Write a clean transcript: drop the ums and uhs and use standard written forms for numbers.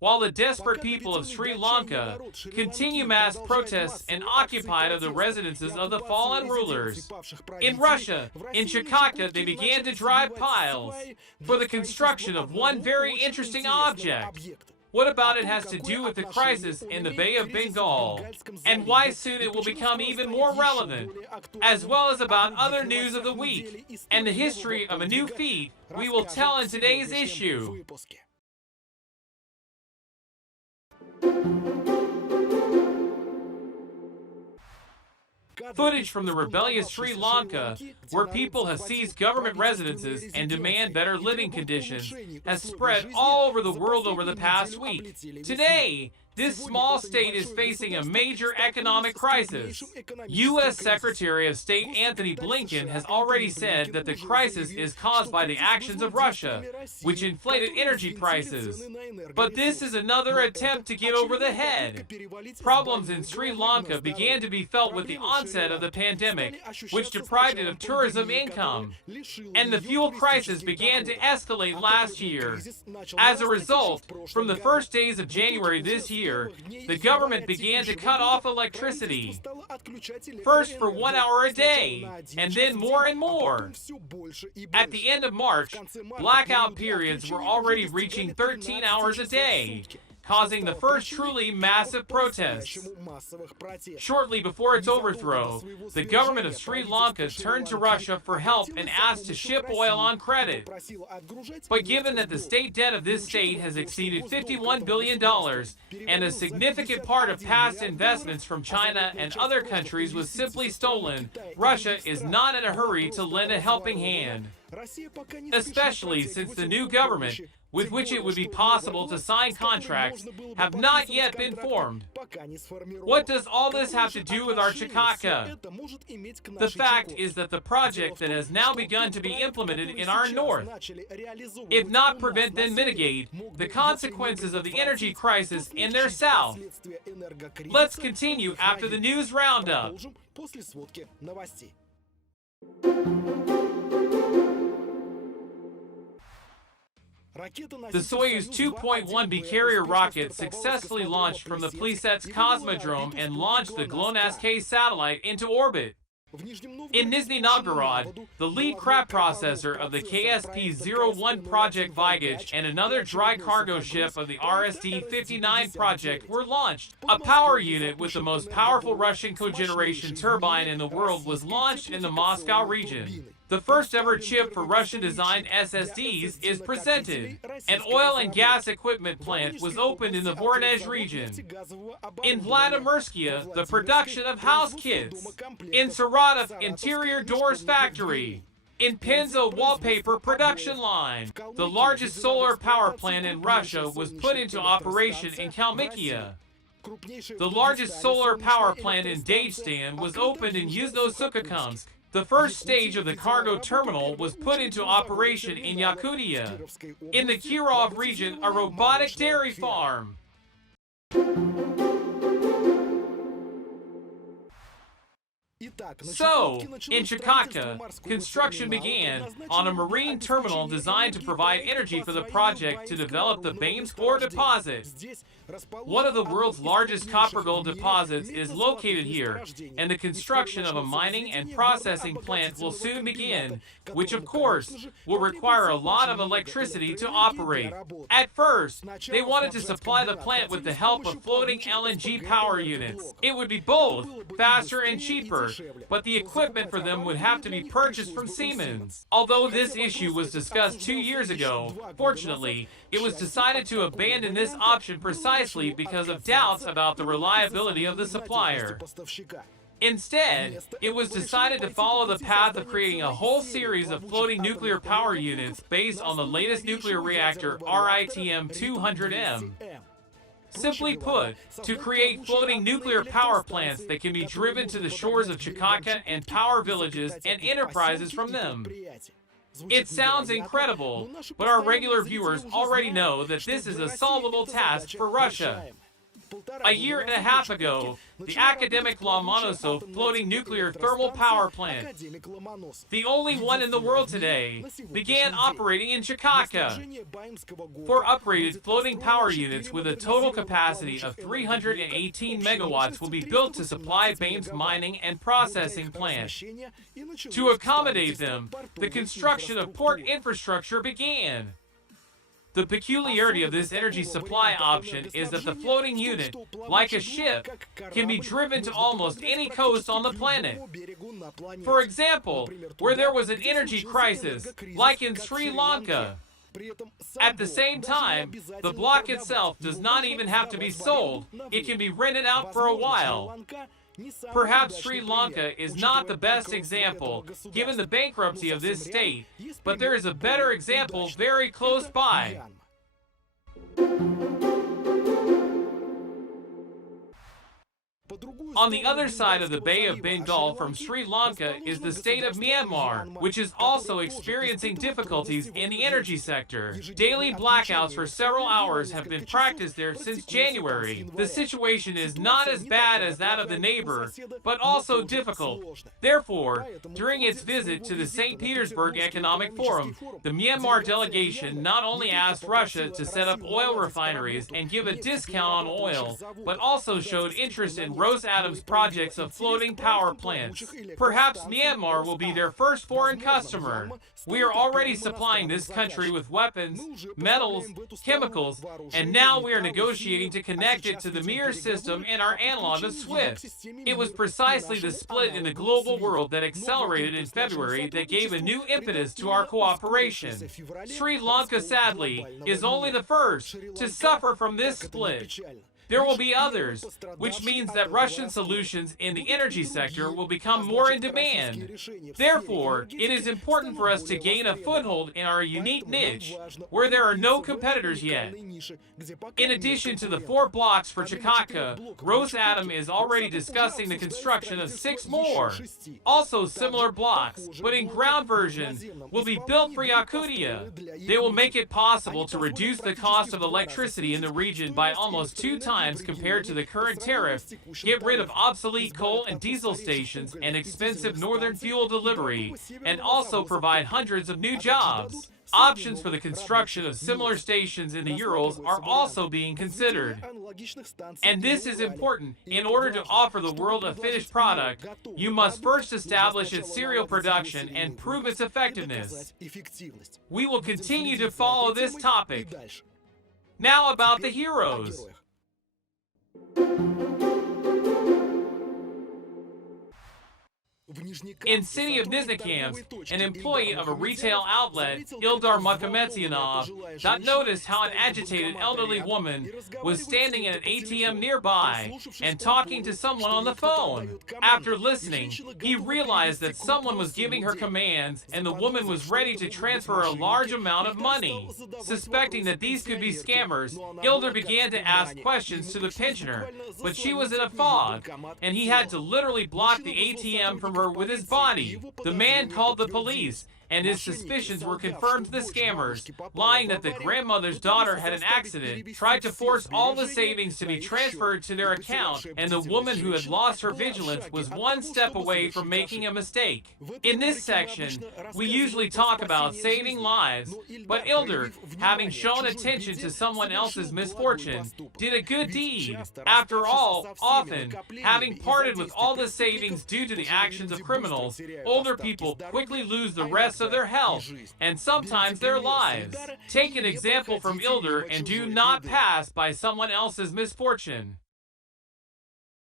while the desperate people of Sri Lanka continue mass protests and occupied of the residences of the fallen rulers. In Russia, in Chukotka, they began to drive piles for the construction of one very interesting object. What about it has to do with the crisis in the Bay of Bengal, and why soon it will become even more relevant, as well as about other news of the week, and the history of a new feat we will tell in today's issue. Footage from the rebellious Sri Lanka, where people have seized government residences and demand better living conditions, has spread all over the world over the past week. Today, this small state is facing a major economic crisis. U.S. Secretary of State Antony Blinken has already said that the crisis is caused by the actions of Russia, which inflated energy prices. But this is another attempt to get over the head. Problems in Sri Lanka began to be felt with the onset of the pandemic, which deprived it of tourism income, and the fuel crisis began to escalate last year. As a result, from the first days of January this year, the government began to cut off electricity, first for 1 hour a day, and then more and more. At the end of March, blackout periods were already reaching 13 hours a day, causing the first truly massive protests. Shortly before its overthrow, the government of Sri Lanka turned to Russia for help and asked to ship oil on credit. But given that the state debt of this state has exceeded $51 billion, and a significant part of past investments from China and other countries was simply stolen, Russia is not in a hurry to lend a helping hand. Especially since the new government, with which it would be possible to sign contracts, have not yet been formed. What does all this have to do with our Chukotka? The fact is that the project that has now begun to be implemented in our north, if not prevent then mitigate, the consequences of the energy crisis in their south. Let's continue after the news roundup. The Soyuz 2.1B carrier rocket successfully launched from the Plesetsk Cosmodrome and launched the GLONASS-K satellite into orbit. In Nizhny Novgorod, the lead crab processor of the KSP-01 Project Vigage and another dry cargo ship of the RST-59 project were launched. A power unit with the most powerful Russian cogeneration turbine in the world was launched in the Moscow region. The first ever chip for Russian-designed SSDs is presented. An oil and gas equipment plant was opened in the Voronezh region. In Vladimirskia, the production of house kits. In Saratov, interior doors factory. In Penza, wallpaper production line. The largest solar power plant in Russia was put into operation in Kalmykia. The largest solar power plant in Dagestan was opened in Yuzhno-Sukhakumsk. The first stage of the cargo terminal was put into operation in Yakutia. In the Kirov region, a robotic dairy farm. So, in Chukotka, construction began on a marine terminal designed to provide energy for the project to develop the Baimsk ore deposit. One of the world's largest copper-gold deposits is located here, and the construction of a mining and processing plant will soon begin, which of course will require a lot of electricity to operate. At first, they wanted to supply the plant with the help of floating LNG power units. It would be both faster and cheaper, but the equipment for them would have to be purchased from Siemens. Although this issue was discussed 2 years ago, fortunately, it was decided to abandon this option precisely because of doubts about the reliability of the supplier. Instead, it was decided to follow the path of creating a whole series of floating nuclear power units based on the latest nuclear reactor RITM-200M. Simply put, to create floating nuclear power plants that can be driven to the shores of Chukotka and power villages and enterprises from them. It sounds incredible, but our regular viewers already know that this is a solvable task for Russia. A year and a half ago, the academic Lomonosov floating nuclear thermal power plant, the only one in the world today, began operating in Chukotka. 4 upgraded floating power units with a total capacity of 318 megawatts will be built to supply Baimsk mining and processing plant. To accommodate them, the construction of port infrastructure began. The peculiarity of this energy supply option is that the floating unit, like a ship, can be driven to almost any coast on the planet. For example, where there was an energy crisis, like in Sri Lanka. At the same time, the block itself does not even have to be sold, it can be rented out for a while. Perhaps Sri Lanka is not the best example, given the bankruptcy of this state, but there is a better example very close by. On the other side of the Bay of Bengal from Sri Lanka is the state of Myanmar, which is also experiencing difficulties in the energy sector. Daily blackouts for several hours have been practiced there since January. The situation is not as bad as that of the neighbor, but also difficult. Therefore, during its visit to the St. Petersburg Economic Forum, the Myanmar delegation not only asked Russia to set up oil refineries and give a discount on oil, but also showed interest in Rosatom's projects of floating power plants. Perhaps Myanmar will be their first foreign customer. We are already supplying this country with weapons, metals, chemicals, and now we are negotiating to connect it to the Mir system and our analog of SWIFT. It was precisely the split in the global world that accelerated in February that gave a new impetus to our cooperation. Sri Lanka, sadly, is only the first to suffer from this split. There will be others, which means that Russian solutions in the energy sector will become more in demand. Therefore, it is important for us to gain a foothold in our unique niche, where there are no competitors yet. In addition to the 4 blocks for Chukotka, Rosatom is already discussing the construction of 6 more. Also similar blocks, but in ground version, will be built for Yakutia. They will make it possible to reduce the cost of electricity in the region by almost 2 times compared to the current tariff, get rid of obsolete coal and diesel stations and expensive northern fuel delivery, and also provide hundreds of new jobs. Options for the construction of similar stations in the Urals are also being considered. And this is important. In order to offer the world a finished product, you must first establish its serial production and prove its effectiveness. We will continue to follow this topic. Now about the heroes. In city of Nizhnekamsk, an employee of a retail outlet, Ildar Mukhamadzianov, got noticed how an agitated elderly woman was standing at an ATM nearby and talking to someone on the phone. After listening, he realized that someone was giving her commands and the woman was ready to transfer a large amount of money. Suspecting that these could be scammers, Ildar began to ask questions to the pensioner, but she was in a fog, and he had to literally block the ATM from her with his body. The man called the police, and his suspicions were confirmed to the scammers, lying that the grandmother's daughter had an accident, tried to force all the savings to be transferred to their account, and the woman who had lost her vigilance was one step away from making a mistake. In this section, we usually talk about saving lives, but Ildar, having shown attention to someone else's misfortune, did a good deed. After all, often, having parted with all the savings due to the actions of criminals, older people quickly lose the rest of their health, and sometimes their lives. Take an example from Ildar and do not pass by someone else's misfortune.